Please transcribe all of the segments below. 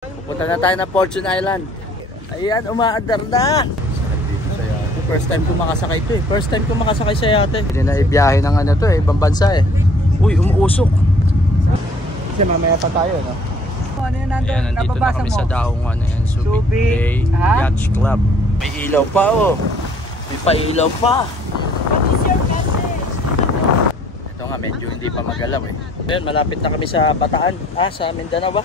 Pupunta na tayo ng Fortune Island. Ayan, umaandar na. First time ko makasakay ito eh. First time ko makasakay sa yate. Hindi na ibiyahe ng ano to eh, ibang bansa eh. Uy, umuusok. Kasi mamaya pa tayo, no? Ano yan nandun? Ayan, nandito na kami sa daungan na Subic Bay Yacht Club. May ilaw pa oh. May pa-ilaw pa. Ito nga, medyo hindi pa magalaw eh. Ayan, malapit na kami sa Bataan. Sa Mindanao ba?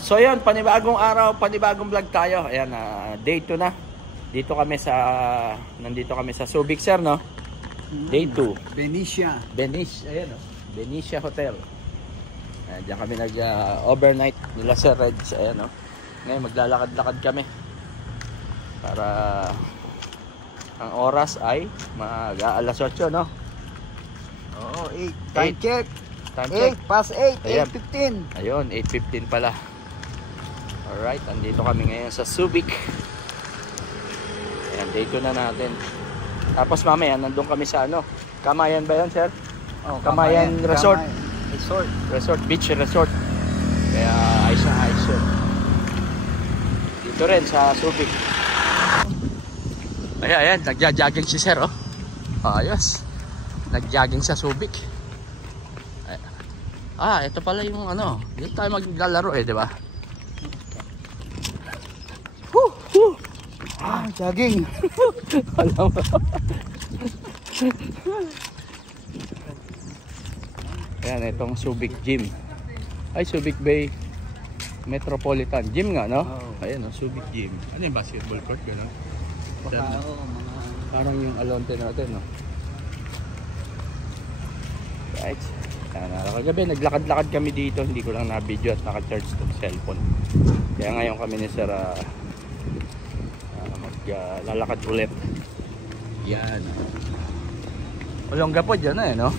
So yun, panibagong araw, panibagong vlog tayo. Ayan, day 2 na. Nandito kami sa Subic, sir, no? Day 2. Benicia. Ayan, oh. Benicia Hotel. Ayan, diyan kami nag-overnight nila Sir Reds. Ayan, oh. Ngayon, maglalakad-lakad kami. Para ang oras ay mag-aalas 8, no? Oo, 8. Time check. Time check. 8, past 8, Ayan. 8:15. Ayun, 8:15 pala. Alright, andito kami ngayon sa Subic. Ayan, day 2 na natin. Tapos mamaya, nandun kami sa ano? Kamayan ba yan, sir? Oh, Kamayan Resort. Resort. Beach Resort. Kaya ayos na ayos yun. Dito rin sa Subic. Ayan, nagja-jogging si sir, oh. Ayos. Nag-jogging sa Subic. Ito pala yung ano. Dito tayo maglalaro eh, di ba? Jogging. Alam mo. Ayan, itong Subic Gym. Ay, Subic Bay Metropolitan Gym nga, no? Oh. Ayan, Subic Gym. Ano yung basketball court, gano'n? Baka, mga... Parang yung Alonte natin, no? Right. Kagabi, naglakad-lakad kami dito. Hindi ko lang na-video at naka-charge itong cellphone. Kaya ngayon kami ni Sir lalakad ulit. Yan. Olongapo dyan na no?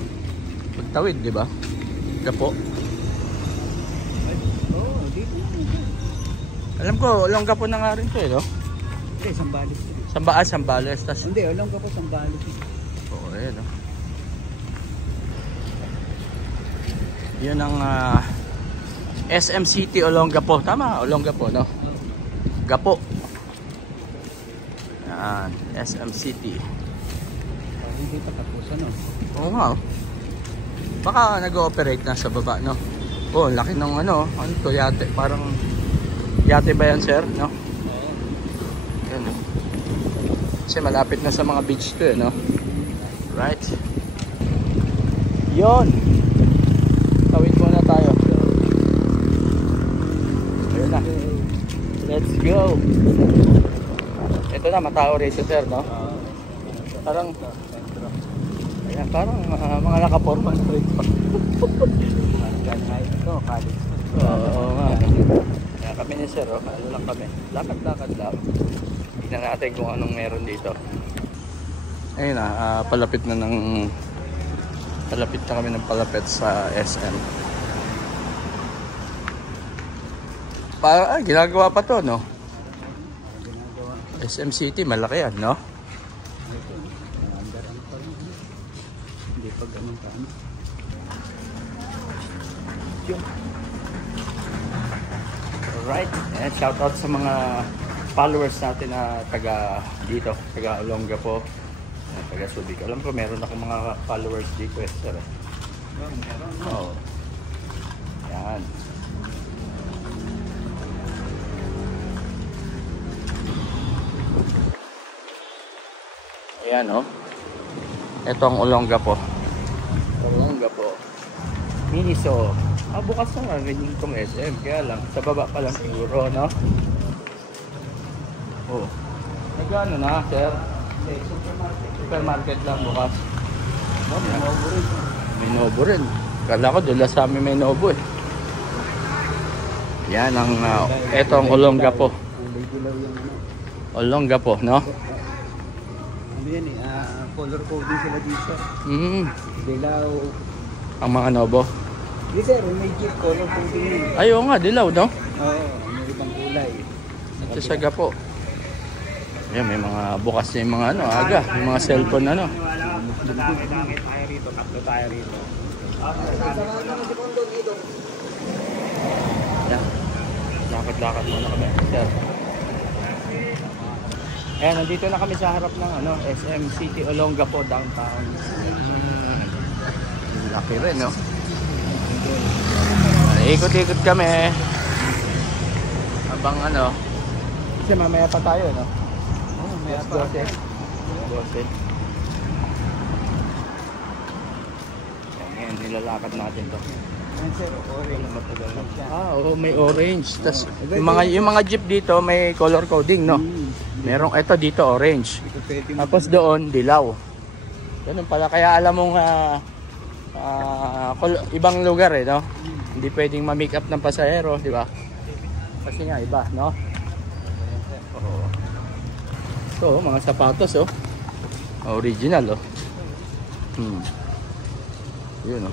Pagtawid, di ba? Gapo. Oo, dito. Alam ko, Olongapo na nga rin to no? Hindi, Sambales. Sambales. Hindi, Olongapo, Sambales. Oo, no? Yun ang SM City Olongapo. Tama, Olongapo, no? Gapo. Yan, SM City. Hindi pa tapos, ano? Oo nga. Baka nag-ooperate na sa baba, no? Oh, laki ng ano to, yate. Parang yate ba yan, sir? No? Oo. Yan, no? Kasi malapit na sa mga beach to, no? Right? Yon. Tawid muna tayo. Ayun na. Let's go. Ito na, matao rito, sir, no? Parang ayan, parang mga naka-formal rito. Ito, college. Oo nga. Kaya kami ni sir, ano lang kami. Lakad-lakad lang. Tingnan natin kung anong meron dito. Ayun na, palapit na kami ng palapit sa SM. Ginagawa pa to, no? SM City, malaki yan, no? Hindi pa ganun ka, ano? Alright, and shout out sa mga followers natin na taga dito, taga Olongapo, taga Subic. Alam ko meron akong mga followers dito, sir. Oo. Yan. Ayan, oh. Ito ang Olongapo. Miniso. Bukas na nga rin yung SM. Kaya lang, sa baba pa lang siguro, no? Oh. Nagano na, sir? Supermarket lang bukas. May Nobo rin. Kala ko doon sa amin may Nobo eh. Yan ang, ito ang Olongapo. Olongapo, no? Ano yan eh, color coding sila dito. Dilaw. Ang mga Nobo. Hindi sir, may jeep color coding yun. Ay, oo nga, dilaw, no? Oo, may ibang kulay. Ito sa Gapo. Ayan, may mga bukas na yung mga ano, aga. Yung mga cellphone, ano. Tatlo tayo rito. Ayan. Lakad-lakad muna kami, sir. Ayan, nandito na kami sa harap ng SM City Olongapo downtown. Laki rin, no? Ikot-ikot kami. Habang kasi mamaya pa tayo, no? Mamaya pa. 12. Ayan, nilalakad natin to. Oo, may orange. Tas, yung mga jeep dito may color coding, no? Merong ito dito orange. Tapos doon dilaw. Ganun pala, kaya alam mong ibang lugar, no? Hindi pwedeng ma-make up ng pasahero, di ba? Kasi nga iba, no? Oo. So, mga sapatos, original, Yun,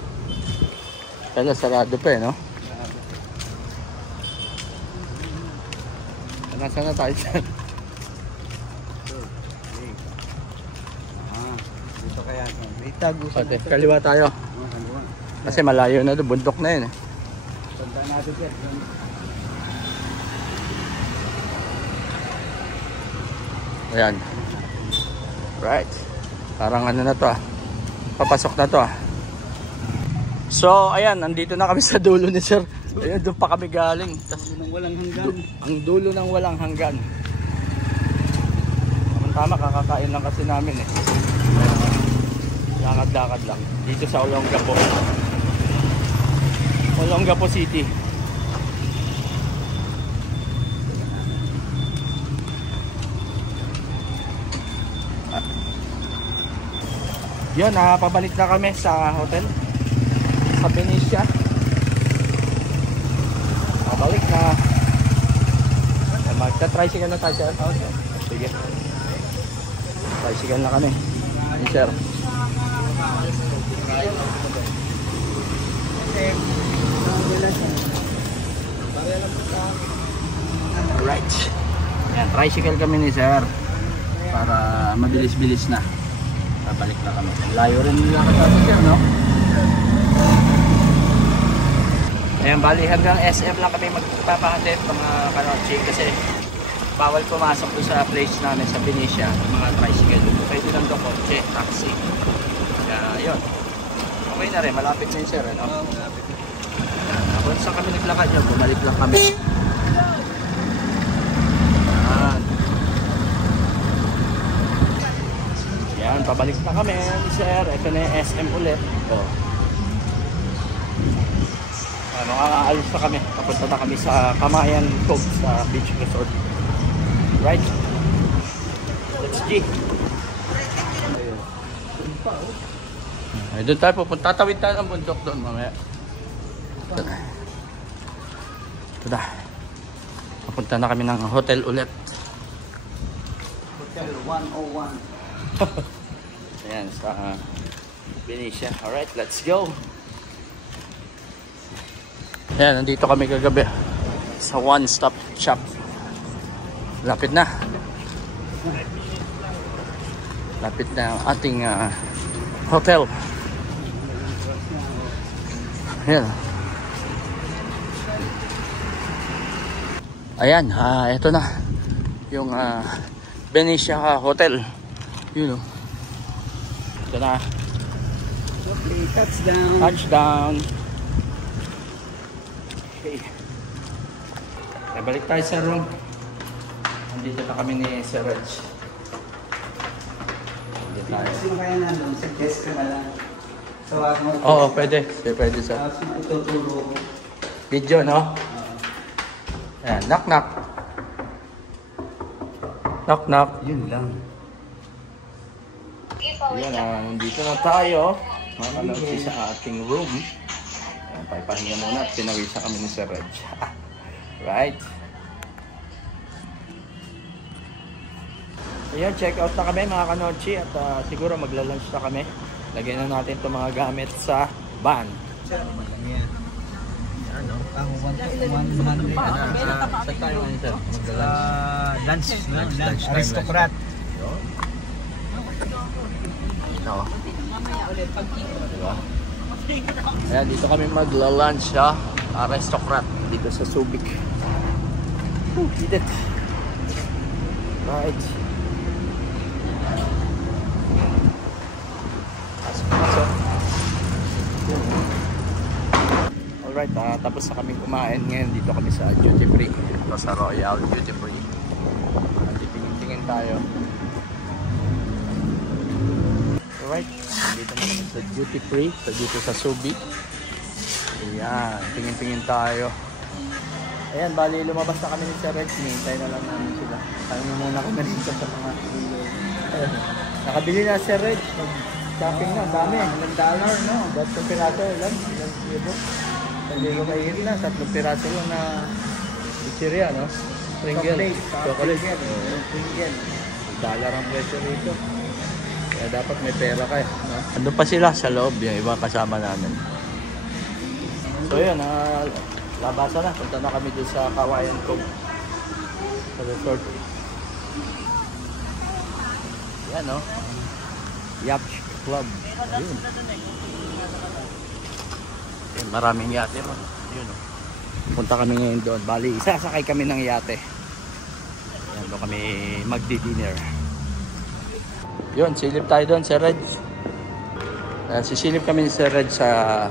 Kala sarado pa, no? Nasaan na tayo dyan? Dito kaya. May tago sa kaliwa tayo. Kasi malayo na doon, bundok na yun. Punta natin dyan. Ayan. Right. Parang na to, Papasok na to, So, ayan, nandito na kami sa dulo ni sir. Ayun, doon pa kami galing. Dulo ng walang hanggan. Ang dulo ng walang hanggan. Tama, kakakain lang kasi namin, Lakad-lakad lang. Dito sa Olongapo. Olongapo City. Yun, pabalik na kami sa hotel. Sa Benicia. Pabalik na. Magta-tricycle na tayo, sir. Sige. Tricycle na kami. Sir. Alright. Yan, tricycle kami ni sir. Para mabilis-bilis na. Babalik na kami. Layo rin nila natin, sir, no? Ayan, bali hanggang SM lang kami magpapahatid mga kanochi kasi bawal pumasok doon sa place namin sa Benicia, mga tricycle. Pwede lang doon kotse, taxi. Kaya yun. Okay na rin, malapit na yun, sir, no? Oo, malapit. Kung saan kami naglakad yun, bumalik lang kami. Yan, pabalik na kami, sir. Ito na yung SM ulit. Aalis na kami. Papunta na kami sa Camayan Cove sa beach resort. Right? Let's G. Ay, doon tayo pupunta. Tatawid tayo ng bundok doon mamaya. Ito na. Ito na. Papunta na kami ng hotel ulit. Hotel 101. Ayan, sa Benicia. Alright, let's go. Ayan, nandito kami kagabi sa one-stop shop. Lapit na. Lapit na ang ating hotel. Ayan. Ayan, ito na. Yung Benicia Hotel. Yun, ito na. Okay, touchdown. Touchdown. Okay. Balik tayo sa room. Nandito na kami ni Sir Reg. Nandito tayo. Sino kaya nandun? Sa desk ka na lang. Tawag mo. Oo, pwede. Pwede, sir. Tapos ituturo ko. Video, no? Ayan, knock knock. Knock knock. Yun lang. Ayan, nandito na tayo. Makalagay sa ating room. Ayan, papahinga muna at pinawisa kami ni Sir Reg. Right. Ayan, check out na kami mga kanochi at siguro magla-lunch na kami. Lagyan na natin itong mga gamit sa van. Ano? Ang 100. Saan tayo ngayon, sir? Lunch. Aristocrat. Ito. Diba? Ayan, dito kami magla-lunch sa Aristocrat dito sa Subic. Hidit. Right. Pasok. Alright, tapos na kami kumain. Ngayon dito kami sa duty free. Ito sa Royal Duty Free. Tingin-tingin tayo. Alright, dito na kami sa duty free. Dito sa Subi. Ayan, tingin-tingin tayo. Ayan, bali lumabas na kami ni Sir Reg. Hinihintay na lang namin sila. Kami muna kami rito sa mga ayan. Nakabili na Sir Reg. Shopping na, dami. $1, no? $3 piraso lang. Hindi ko mahigit na. 3 piraso lang na pizzeria, no? Pringle. Chocolate. Pringle. $1 ang presyo rito. Kaya dapat may pera kayo, no? Ando pa sila sa loob, yung iba kasama namin. So yun, labasa na. Punta na kami doon sa Kawayan Cove. Sa resort. Yan, no? Yacht Club. Ayun. Ayun, maraming yate mo. Yun, no? Punta kami ngayon doon. Bali, isasakay kami ng yate. Ayan, doon kami magdi-dinner. Yun, silip tayo doon, Sir Reg. Sisilip kami ni Sir Reg sa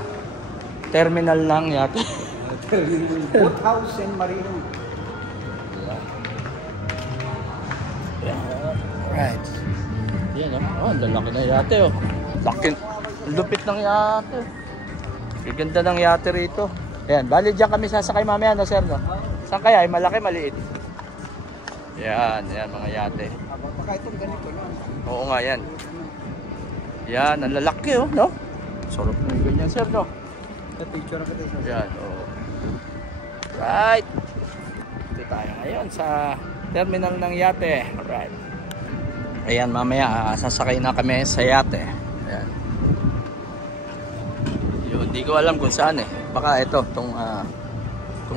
terminal lang yate. Boathouse and Marino. Right. Yan, oh, ang lalaki na yate, oh. Laki, lupit ng yate. Ganda ng yate rito. Ayan, bali dyan kami sasakay mamaya, no, Sir, no? Saan kaya? Ay, malaki, maliit. Yan, yan, mga yate. Baka itong ganito, no? Oo nga, yan. Yan, ang lalaki, oh, no? Sarap na yung ganyan, Sir, no? Picture ako dito. Yan, oo. Right. Dito tayo ngayon sa terminal ng yate. Alright. Ayan, mamaya sasakay na kami sa yate. Ayan. Yun, hindi ko alam kung saan eh. Baka ito, itong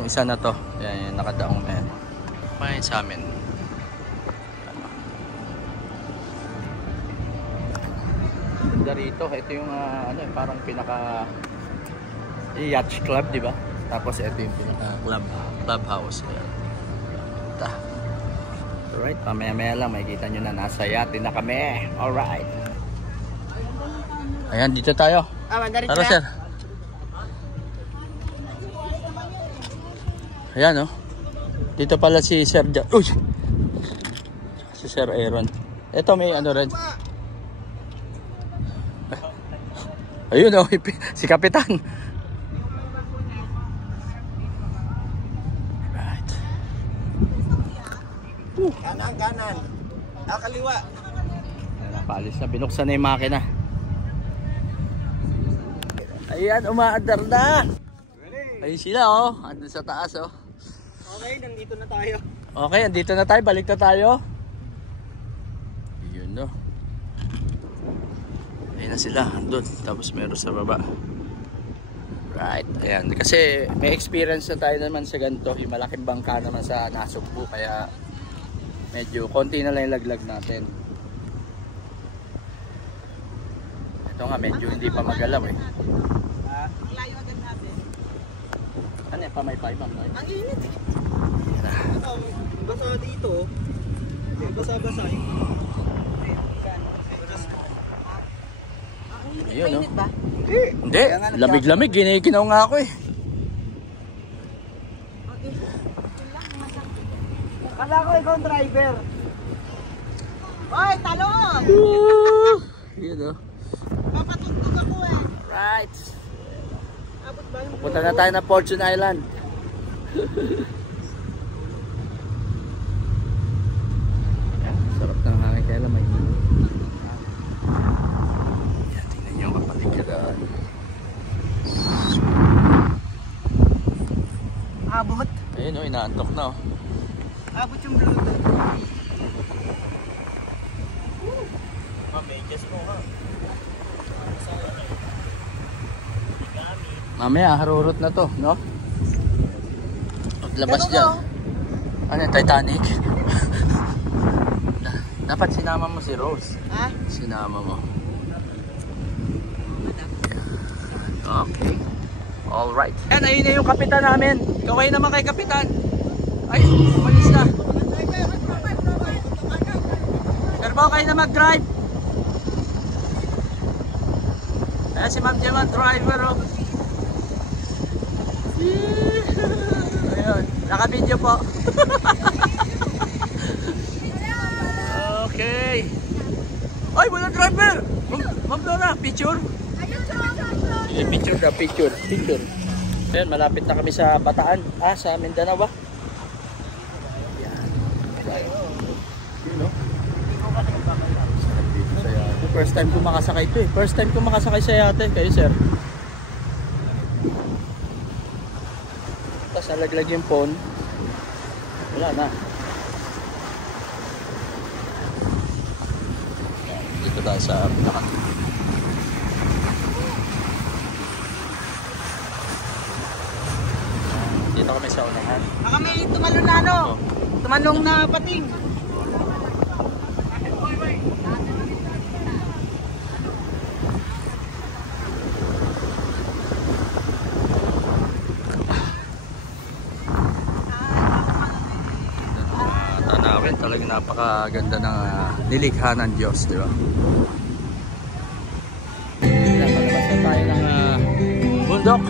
isa na to. Ayan, yung nakadaong na yan. Kumain sa amin. Ganda rito. Ito yung parang pinaka yacht club, di ba? Tapos ito yung clubhouse. Ayan. Alright, pamaya-maya lang makikita nyo na nasa yate na kami. Alright. Ayan, dito tayo. Tara, Sir. Ayan, oh. Dito pala si Sir Uy! Si Sir Aaron. Ito may ano rin. Ayun, oh. Si Kapitan. Kanan. Kaliwa. Napalis na. Binuksan na yung makina. Ayan, umaandar na. Ayun sila, oh. Andun sa taas, oh. Okay, nandito na tayo. Okay, andito na tayo. Balik na tayo. Yun, no. Ayun na sila. Andun. Tapos meron sa baba. Right. Ayan. Kasi may experience na tayo naman sa ganito. Yung malaking bangka naman sa Nasugbu. Kaya medyo konti na lang yung laglag natin. Ito nga, medyo hindi pa magalaw eh. Ang layo agad natin. Ano yung pamaypay, ma'am? Ang init eh. Basa dito. Basa-basa eh. Ayun, no? ba? Hindi. Lamig-lamig. Giniginaw nga ako eh. Kala ko ikaw ang driver. Hoy, talon! Yun, no? Papatugtog ako eh. Right. Abot ba yung Punta na tayo na Fortune Island. Sarap ng hangin kaya lang may hino. Yan, tingnan nyo ang kapaligiran. abot? Ayun, oh, inaantok na, oh. Abot yung bluetooth. Medyas mo ha. Mamaya, harurot na to, no? Paglabas dyan. Ano, Titanic? Dapat sinama mo si Rose. Ha? Sinama mo. Okay. Alright. Yan, ayun na yung kapitan namin. Kaway naman kay kapitan. Ay, malis okay na mag-drive. Kaya si Ma'am Jem ang driver, oh. Ayun, naka-video po. Okay. Ay, wala driver. Ma'am Dora, picture. Sige, picture na, picture. Ayan, malapit na kami sa Bataan. Sa Mindanao ba? First time ko makasakay ito eh. First time ko makasakay sa yate. Kayo, sir? Tapos nalaglag yung phone. Wala na. Dito tayo sa pinaka. Dito kami sa unahan. Baka may tumalon na ano? Tumalong na pating. Tanawin, talagang napakaganda ng nilikha ng Diyos, di ba? Palabas na tayo ng bundok.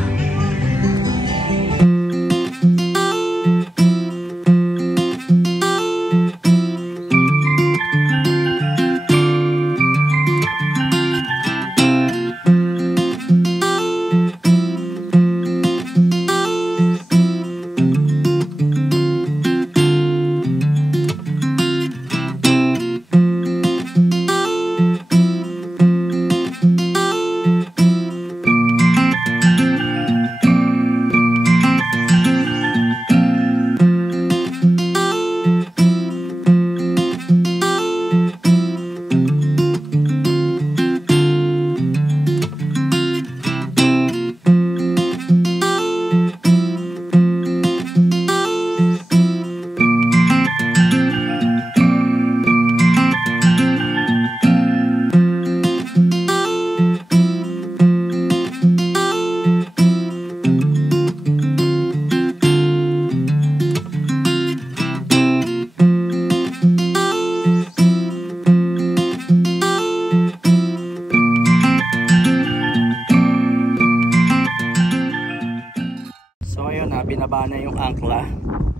Binaba na yung angkla.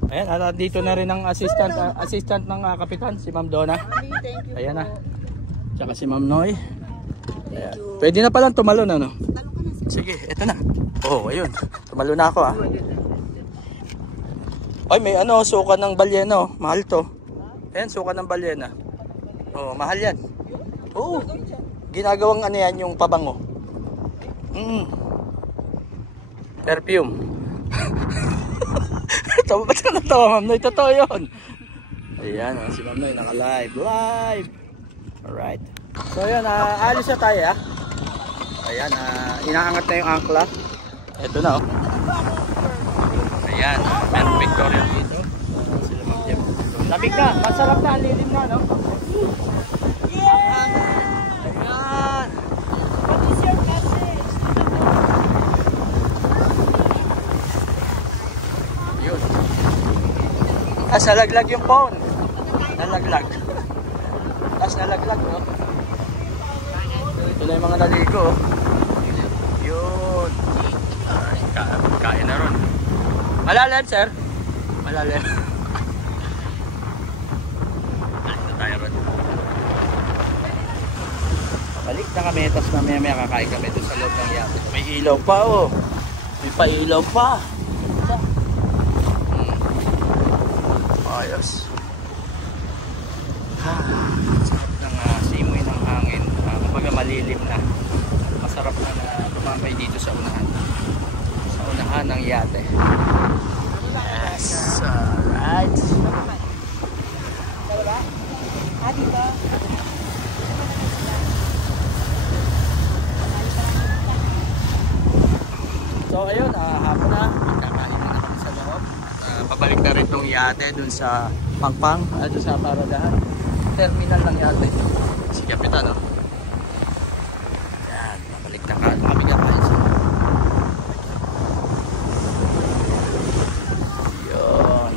Ayan, at dito na rin ang assistant ng kapitan, si Ma'am Donna. Ayan na. Tsaka si Ma'am Noy. Ayan. Pwede na palang tumalon, ano? Sige, eto na. Oh, ayun. Tumalon na ako, ah. Ay, may ano, suka ng balyena, oh. Mahal to. Ayan, suka ng balyena. Oh, mahal yan. Oo. Ginagawang ano yan, yung pabango. Perfume. Ba't ka natawa, Ma'am Noy? Totoo yun. Ayan, si Ma'am Noy naka-live. Live! Alright. So yun, alis na tayo, ah. Ayan, inaangat na yung angkla. Ito na, oh. Ayan, meron Victoria dito. Sila Ma'am Jem. Lamig na, masarap na, lilim na, no? Ayan. What is your message? Nalaglag yung phone. Nalaglag. Tapos nalaglag, no? Ito na yung mga naligo. Yun. Ay, kain na ron. Malalim, sir. Malalim. Kain na tayo ron. Balik na kami. Tapos mamaya kakain kami doon sa loob ng yate. May ilaw pa, oh. May pa-ilaw pa. Ayos. Sarap ng simoy ng hangin. Kumbaga malilim na. Masarap na tumambay dito sa unahan. Sa unahan ng yate. Yes. Alright. Dito. So ayun, hapon na. Kakain na kami sa loob. Pabalik na rin itong yate dun sa Pangpang, dun sa paradahan. Terminal ng yate. Si Kapitan, no? Yan, pabalik na kami kakain sa yun.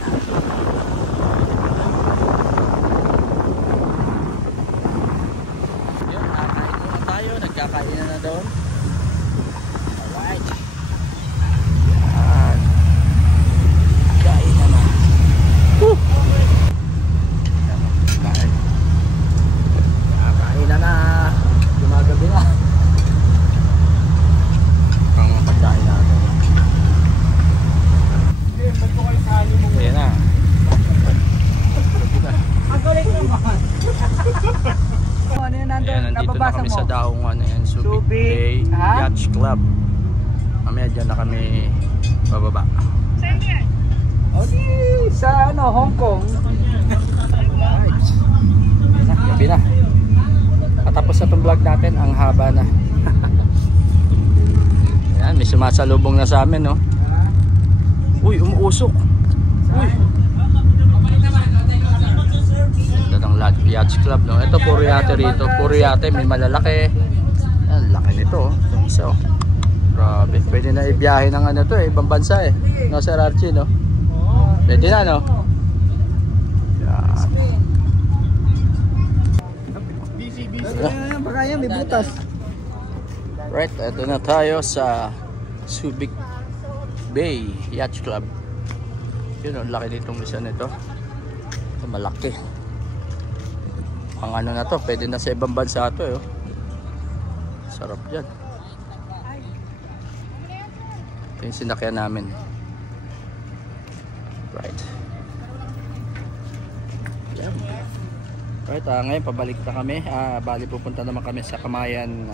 Yacht Club. Mamaya dyan na kami bababa. Okay, sa Hong Kong. Right. Gabi na. Patapos na itong vlog natin. Ang haba na. Ayan, may sumasalubong na sa amin, no? Uy, umuusok. Uy. Ito ng Yacht Club, no? Ito, puro yate rito. Puro yate, may malalaki. Ayan, laki nito, oh. Itong isa, oh. Grabe. Pwede na ibiyahe ng ano to, eh. Ibang bansa, eh. No, Sir Archie, no? Pwede na, no? Yan. Baka yan, may butas. Right, ito na tayo sa Subic Bay Yacht Club. Yun, ang laki nitong isa nito. Ito, malaki. Ang ano na to, pwede na sa ibang bansa to, eh. Sarap dyan. Ito yung sinakyan namin. Right. Yan. Right, ngayon pabalik na kami. Bali pupunta naman kami sa Camayan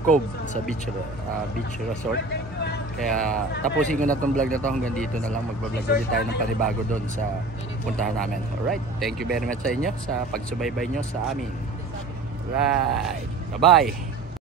Cove sa beach resort. Kaya tapusin ko na tong vlog na to, hanggang dito na lang. Magbablog ulit tayo ng panibago doon sa puntahan namin. Alright, thank you very much sa inyo sa pagsubaybay nyo sa amin. Right, bye bye.